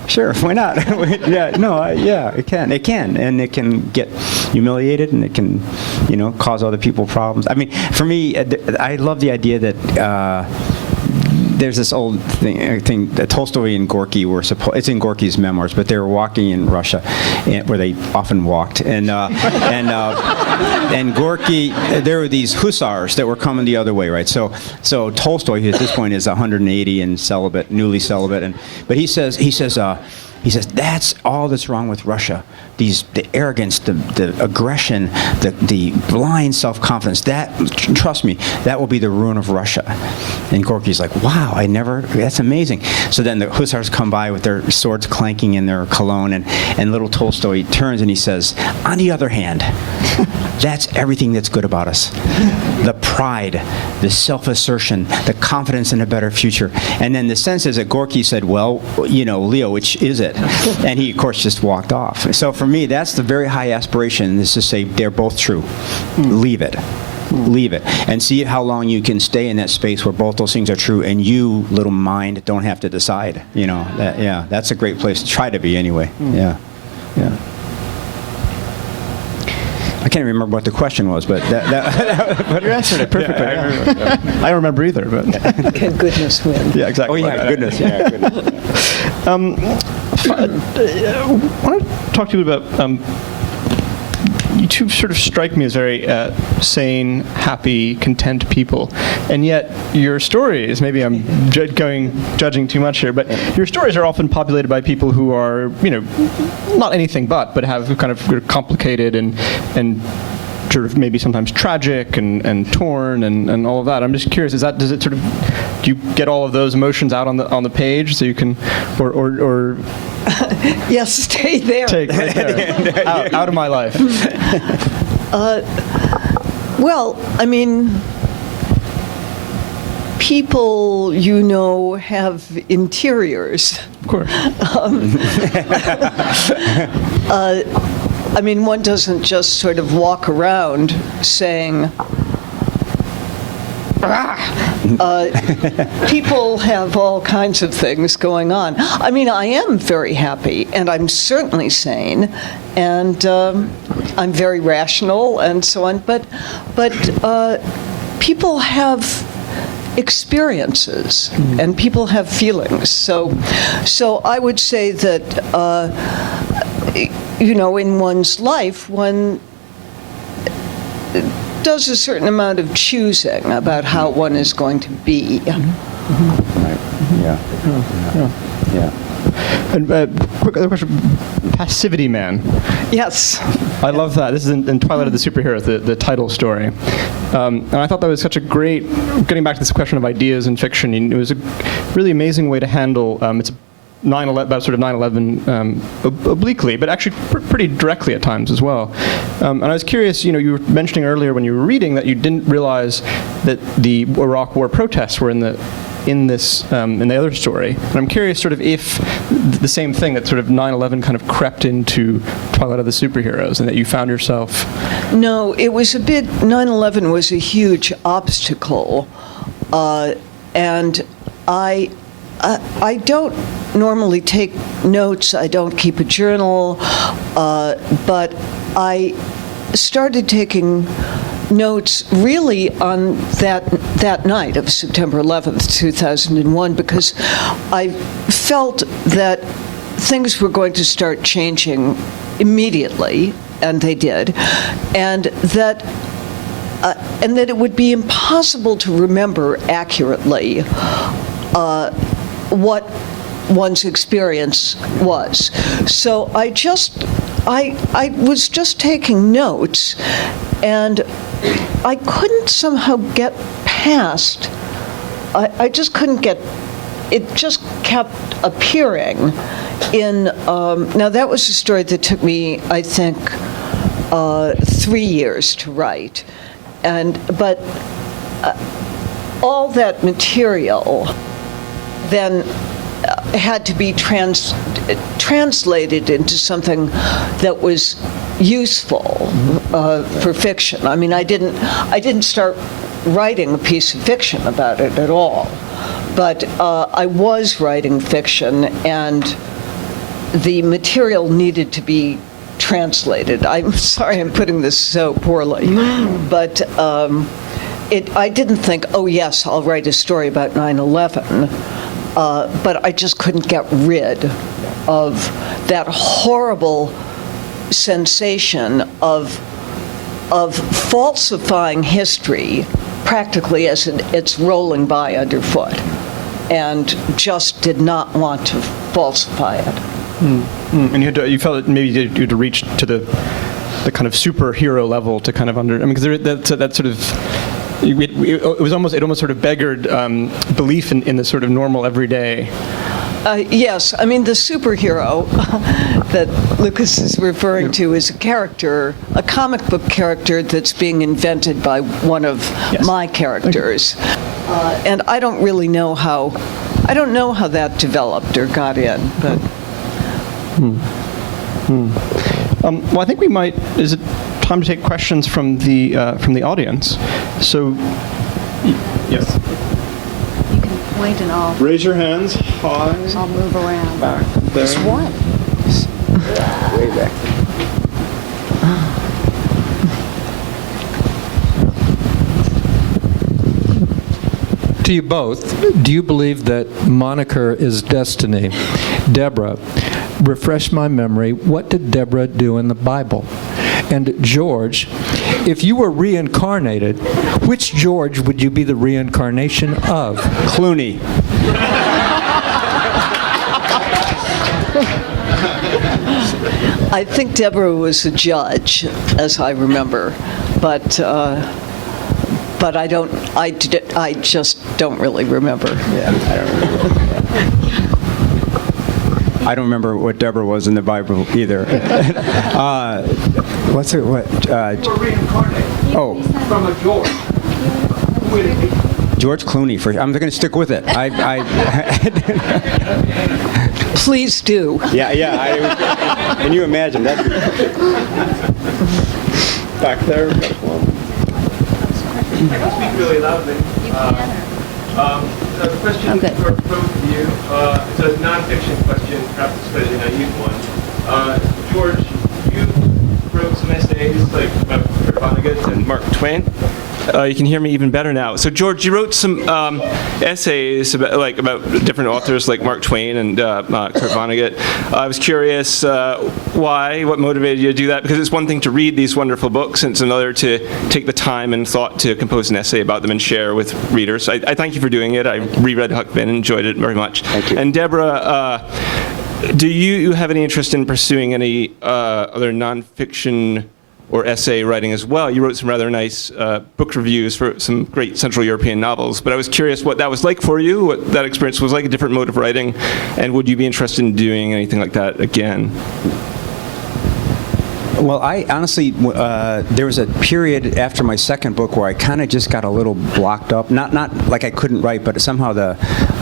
sure. Why not? It can. It can. And it can get humiliated, and it can, cause other people problems. I mean, for me, I love the idea that there's this old thing that Tolstoy and Gorky were it's in Gorky's memoirs, but they were walking in Russia, where they often walked, and Gorky, there were these hussars that were coming the other way, right? So Tolstoy, who at this point is 180 and celibate, newly celibate, but he says, that's all that's wrong with Russia. The arrogance, the aggression, the blind self-confidence, trust me, that will be the ruin of Russia. And Gorky's like, wow, that's amazing. So then the hussars come by with their swords clanking in their cologne, and little Tolstoy turns and he says, on the other hand, that's everything that's good about us. The pride, the self-assertion, the confidence in a better future. And then the sense is that Gorky said, well, Leo, which is it? it. And he, of course, just walked off. So for me, that's the very high aspiration, is to say they're both true. Leave it. Leave it. And see how long you can stay in that space where both those things are true, and you, little mind, don't have to decide. That's a great place to try to be anyway. Yeah. I can't remember what the question was, but But you answered it perfectly. I don't remember either, but Can goodness win? yeah, exactly. Oh, yeah, goodness. Yeah, goodness. I want to talk to you about, you two sort of strike me as very sane, happy, content people, and yet your stories, maybe I'm judging too much here, but your stories are often populated by people who are, not anything but have kind of complicated and sort of maybe sometimes tragic and torn and all of that. I'm just curious, does it sort of, do you get all of those emotions out on the page so you can, or Yes, stay there. take right there, out of my life? Well, I mean, people, have interiors. Of course. I mean, one doesn't just sort of walk around saying, people have all kinds of things going on. I mean, I am very happy, and I'm certainly sane, and I'm very rational, and so on. But people have experiences, and people have feelings. So I would say that in one's life, one does a certain amount of choosing about how one is going to be. Right. Yeah. And quick other question, Passivity Man. Yes. I love that. This is in Twilight of the Superheroes, the title story. And I thought that was such a great, getting back to this question of ideas in fiction, it was a really amazing way to handle, it's 9/11, about sort of 9/11 obliquely, but actually pretty directly at times as well. And I was curious, you were mentioning earlier when you were reading that you didn't realize that the Iraq War protests were in the other story. And I'm curious sort of if the same thing, that sort of 9/11 kind of crept into Twilight of the Superheroes, and that you found yourself... No, it was 9/11 was a huge obstacle, and I don't normally take notes. I don't keep a journal, but I started taking notes really on that night of September 11th, 2001, because I felt that things were going to start changing immediately, and they did, and that it would be impossible to remember accurately what one's experience was. So I was just taking notes, and I couldn't somehow get past, I just couldn't get, it just kept appearing in, now that was a story that took me, I think, 3 years to write. But all that material then had to be translated into something that was useful for fiction. I mean, I didn't start writing a piece of fiction about it at all, but I was writing fiction, and the material needed to be translated. I'm sorry I'm putting this so poorly, but I didn't think, oh yes, I'll write a story about 9/11. But I just couldn't get rid of that horrible sensation of falsifying history practically as it's rolling by underfoot, and just did not want to falsify it. And you felt that maybe you had to reach to the kind of superhero level to kind of because that sort of... It almost sort of beggared belief in the sort of normal everyday. Yes, I mean, the superhero that Lucas is referring to is a comic book character that's being invented by one of my characters. And I don't really know how that developed or got in, Well, I think we might. Is it time to take questions from the audience? So, yes. You can point and I'll Raise your hands high. move around. Back there. Just one. Way back. To you both, do you believe that moniker is destiny? Deborah, refresh my memory. What did Deborah do in the Bible? And George, if you were reincarnated, which George would you be the reincarnation of? Clooney. I think Deborah was a judge, as I remember, but I just don't really remember. Yeah, I don't remember. I don't remember what Deborah was in the Bible either. What's it? What? You were reincarnated. Oh, From a George. Who would it be? George Clooney. I'm going to stick with it. Please do. Yeah. Can you imagine that? Back there. Got one. I can speak really loudly. The question Okay. for both of you is a nonfiction question, perhaps a slightly naive one. George, you wrote some essays like about Kurt Vonnegut and Mark Twain. You can hear me even better now. So, George, you wrote some essays about different authors like Mark Twain and Kurt Vonnegut. I was curious why, what motivated you to do that? Because it's one thing to read these wonderful books, and it's another to take the time and thought to compose an essay about them and share with readers. I thank you for doing it. I reread Huck Finn and enjoyed it very much. Thank you. And Deborah, do you have any interest in pursuing any other nonfiction or essay writing as well? You wrote some rather nice book reviews for some great Central European novels, but I was curious what that was like for you, what that experience was like, a different mode of writing, and would you be interested in doing anything like that again? Well, I honestly, there was a period after my second book where I kind of just got a little blocked up. Not like I couldn't write, but somehow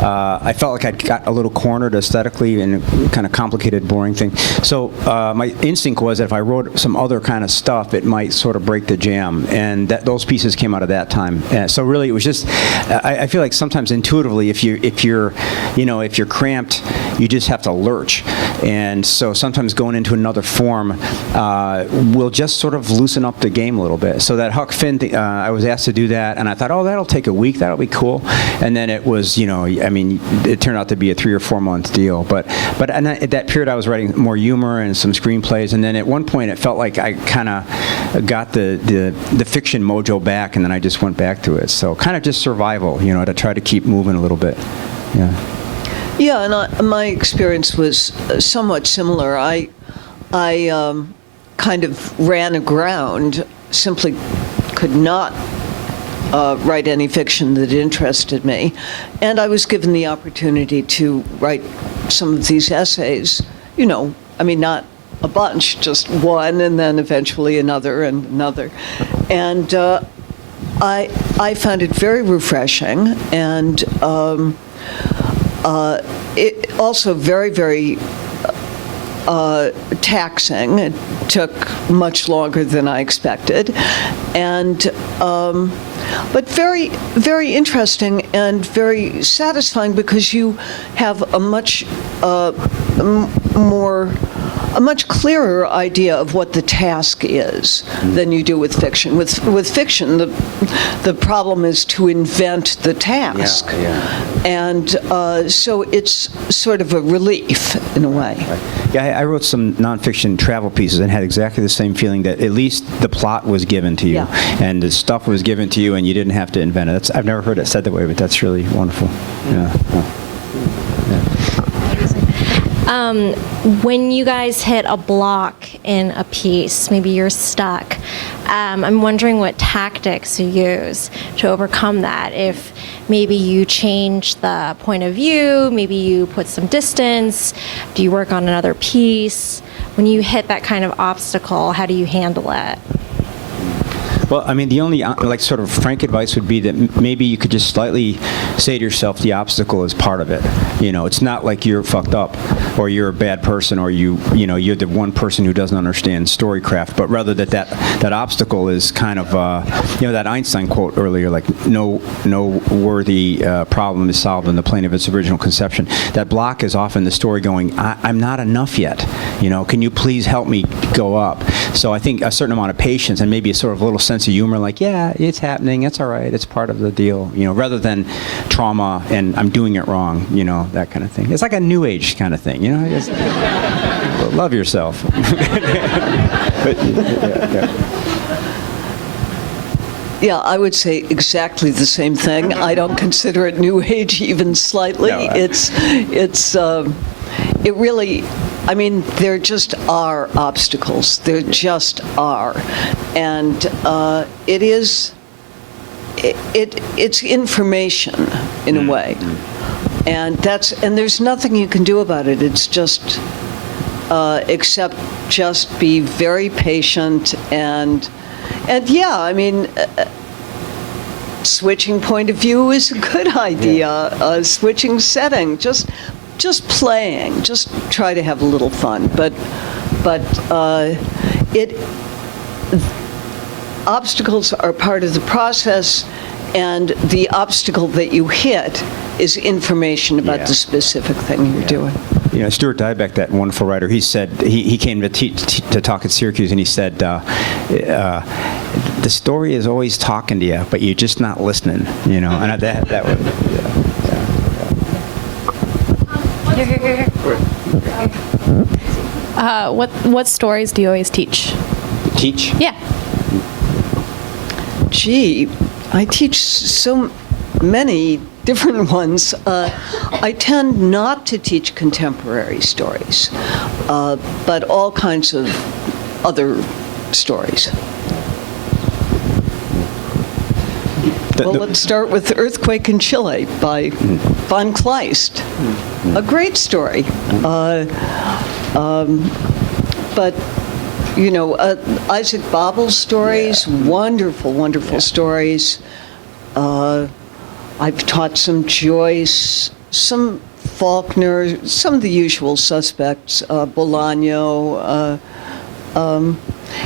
I felt like I'd got a little cornered aesthetically in a kind of complicated, boring thing. So my instinct was that if I wrote some other kind of stuff, it might sort of break the jam, and those pieces came out of that time. So really, it was just, I feel like sometimes intuitively, if you're cramped, you just have to lurch, and so sometimes going into another form will just sort of loosen up the game a little bit. So that Huck Finn thing, I was asked to do that, and I thought, oh, that'll take a week, that'll be cool. And then it was, it turned out to be a 3 or 4 month deal. But at that period, I was writing more humor and some screenplays, and then at one point, it felt like I kind of got the fiction mojo back, and then I just went back to it. So kind of just survival, to try to keep moving a little bit. Yeah. Yeah, and my experience was somewhat similar. I kind of ran aground, simply could not write any fiction that interested me. And I was given the opportunity to write some of these essays, not a bunch, just one, and then eventually another and another. And I found it very refreshing, and it also very, very taxing. It took much longer than I expected, and but very, very interesting and very satisfying, because you have a much clearer idea of what the task is than you do with fiction. With fiction, the problem is to invent the task, and so it's sort of a relief in a way. Yeah, I wrote some nonfiction travel pieces and had exactly the same feeling, that at least the plot was given to you, and the stuff was given to you, and you didn't have to invent it. I've never heard it said that way, but that's really wonderful. Yeah. When you guys hit a block in a piece, maybe you're stuck, I'm wondering what tactics you use to overcome that. If maybe you change the point of view, maybe you put some distance, do you work on another piece? When you hit that kind of obstacle, how do you handle it? Well, I mean, the only like sort of frank advice would be that maybe you could just slightly say to yourself the obstacle is part of it. You know, it's not like you're fucked up or you're a bad person or you're the one person who doesn't understand storycraft, but rather that obstacle is kind of that Einstein quote earlier, like no worthy problem is solved in the plane of its original conception. That block is often the story going, I'm not enough yet. You know, can you please help me go up? So I think a certain amount of patience and maybe a sort of little sense of humor, like, yeah, it's happening, it's all right, it's part of the deal, you know, rather than trauma and I'm doing it wrong, you know, that kind of thing. It's like a new age kind of thing, you know, just love yourself. But, Yeah, I would say exactly the same thing. I don't consider it new age even slightly. No, It really, I mean, there just are obstacles. There just are. And it's information in a way. And there's nothing you can do about it. It's just, except just be very patient and yeah, I mean, switching point of view is a good idea. Switching setting, just playing, just try to have a little fun. But obstacles are part of the process, and the obstacle that you hit is information about the specific thing you're doing. You know, Stuart Dybek, that wonderful writer, he said, he came to talk at Syracuse, and he said, the story is always talking to you, but you're just not listening, you know, and that would, What stories do you always teach? Teach? Yeah. Gee, I teach so many different ones. I tend not to teach contemporary stories, but all kinds of other stories. Well, let's start with Earthquake in Chile by von Kleist. A great story. But, you know, Isaac Babel's stories, wonderful stories. I've taught some Joyce, some Faulkner, some of the usual suspects, Bolaño,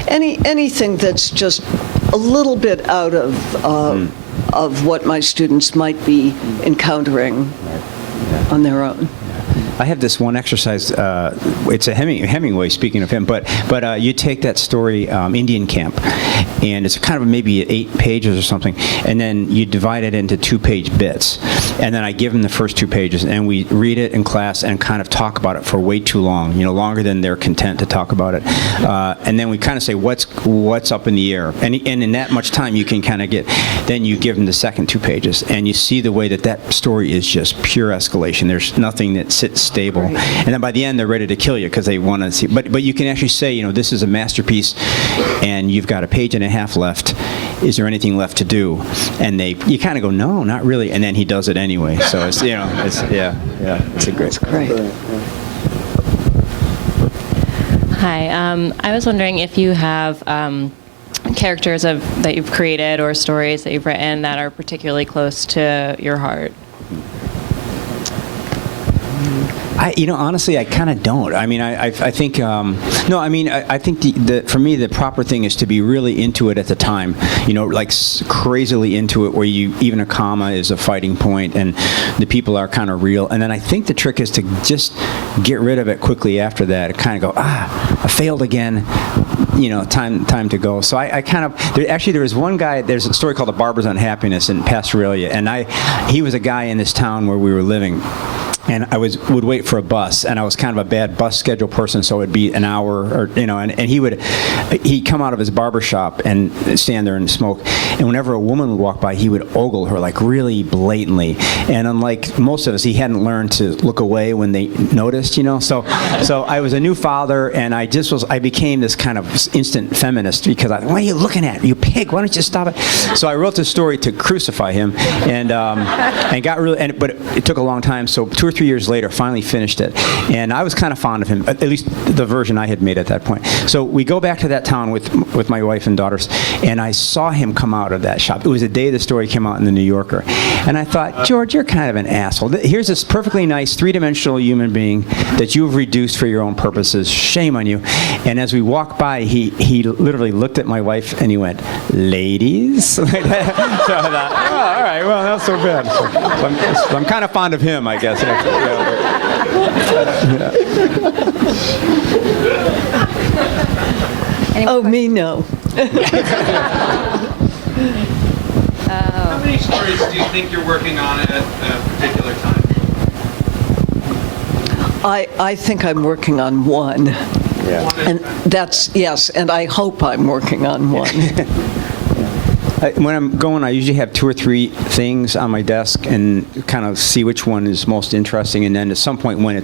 anything that's just a little bit out of what my students might be encountering on their own. I have this one exercise. It's a Hemingway. Speaking of him, but you take that story, Indian Camp, and it's kind of maybe 8 pages or something, and then you divide it into 2-page bits, and then I give them the first 2 pages, and we read it in class and kind of talk about it for way too long, you know, longer than they're content to talk about it, and then we kind of say what's up in the air, and in that much time you can kind of get. Then you give them the second 2 pages, and you see the way that story is just pure escalation. There's nothing that sits stable, and then by the end they're ready to kill you because they want to see. But you can actually say, you know, this is a masterpiece, and you've got a page and a half left. Is there anything left to do? And you kind of go, no, not really, and then he does it anyway. So it's, you know, it's it's a great. Hi. I was wondering if you have characters that you've created or stories that you've written that are particularly close to your heart. Honestly, I kind of don't. I mean, I think, no, I mean, I think for me, the proper thing is to be really into it at the time, you know, like crazily into it where even a comma is a fighting point and the people are kind of real. And then I think the trick is to just get rid of it quickly after that. Kind of go, I failed again. You know, time to go. So I kind of, there was one guy, there's a story called The Barber's Unhappiness in Pastoralia, and he was a guy in this town where we were living. And I would wait for a bus, and I was kind of a bad bus schedule person, so it'd be an hour, or you know, and he'd come out of his barber shop and stand there and smoke, and whenever a woman would walk by, he would ogle her like really blatantly, and unlike most of us, he hadn't learned to look away when they noticed, you know. So I was a new father, and I became this kind of instant feminist because what are you looking at, you pig? Why don't you stop it? So I wrote this story to crucify him, and got really, but it took a long time. So 2 or 3 3 years later, finally finished it. And I was kind of fond of him, at least the version I had made at that point. So we go back to that town with my wife and daughters, and I saw him come out of that shop. It was the day the story came out in the New Yorker. And I thought, George, you're kind of an asshole. Here's this perfectly nice three-dimensional human being that you've reduced for your own purposes. Shame on you. And as we walked by, he literally looked at my wife and he went, ladies? Like that. So I thought, oh, all right, well, not so bad. So I'm kind of fond of him, I guess. Oh, me, no. How many stories do you think you're working on at a particular time? I think I'm working on one. Yeah. And that's, yes, and I hope I'm working on one. When I'm going, I usually have 2 or 3 things on my desk and kind of see which one is most interesting. And then at some point when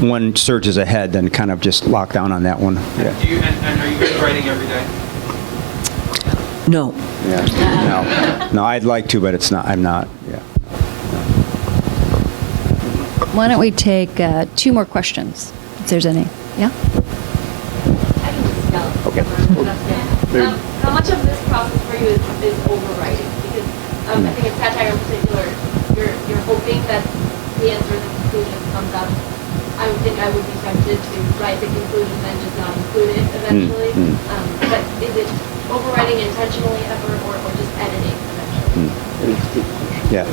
one surges ahead, then kind of just lock down on that one. Yeah. And are you guys writing every day? No. Yeah. No, I'd like to, but I'm not. Yeah. Why don't we take 2 more questions, if there's any? Yeah? I can just yell. Okay. How much of this process for you is overwriting? Because I think in satire in particular, you're hoping that the answer and the conclusion comes up. I would think I would be tempted to write the conclusion and just not include it eventually. But is it overwriting intentionally ever, or just editing eventually? Yeah.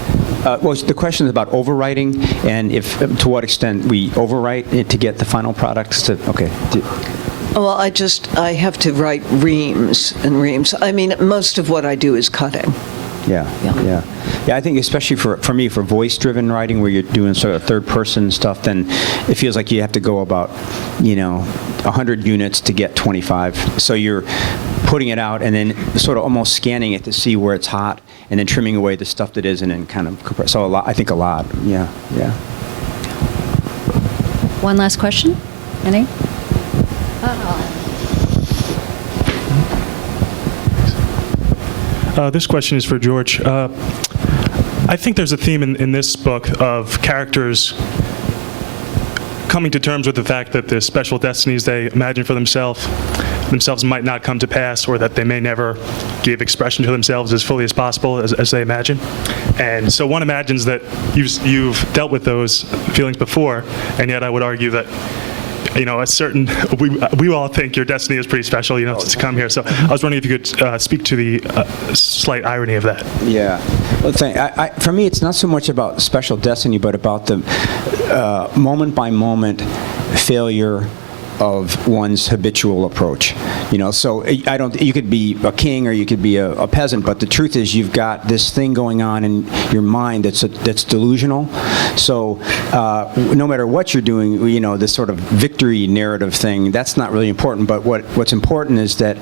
Well, the question is about overwriting, and if to what extent we overwrite it to get the final products to. Okay. Well, I have to write reams and reams. I mean, most of what I do is cutting. Yeah. I think especially for me, for voice-driven writing, where you're doing sort of third-person stuff, then it feels like you have to go about, 100 units to get 25. So you're putting it out and then sort of almost scanning it to see where it's hot, and then trimming away the stuff that isn't, and kind of compress. So I think a lot. Yeah. One last question? Any? This question is for George. I think there's a theme in this book of characters coming to terms with the fact that the special destinies they imagine for themselves might not come to pass, or that they may never give expression to themselves as fully as possible as they imagine. And so one imagines that you've dealt with those feelings before, and yet I would argue that we all think your destiny is pretty special, to come here. So I was wondering if you could speak to the slight irony of that. Yeah. Well, for me, it's not so much about special destiny, but about the moment-by-moment failure of one's habitual approach. So you could be a king or you could be a peasant, but the truth is you've got this thing going on in your mind that's delusional. So no matter what you're doing, this sort of victory narrative thing, that's not really important. But what's important is that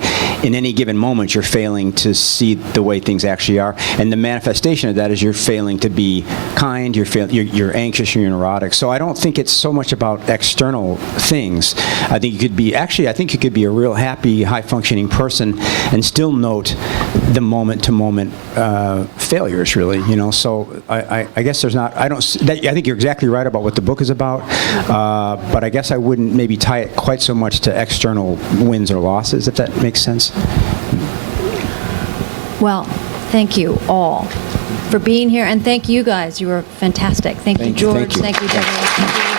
in any given moment you're failing to see the way things actually are, and the manifestation of that is you're failing to be kind, you're anxious, you're neurotic. So I don't think it's so much about external things. I think you could be a real happy, high-functioning person and still note the moment-to-moment failures, really. So I guess there's not. I think you're exactly right about what the book is about, but I guess I wouldn't maybe tie it quite so much to external wins or losses, if that makes sense. Well, thank you all for being here, and thank you guys. You were fantastic. Thank you, George. Thank you, Deborah. Thank you.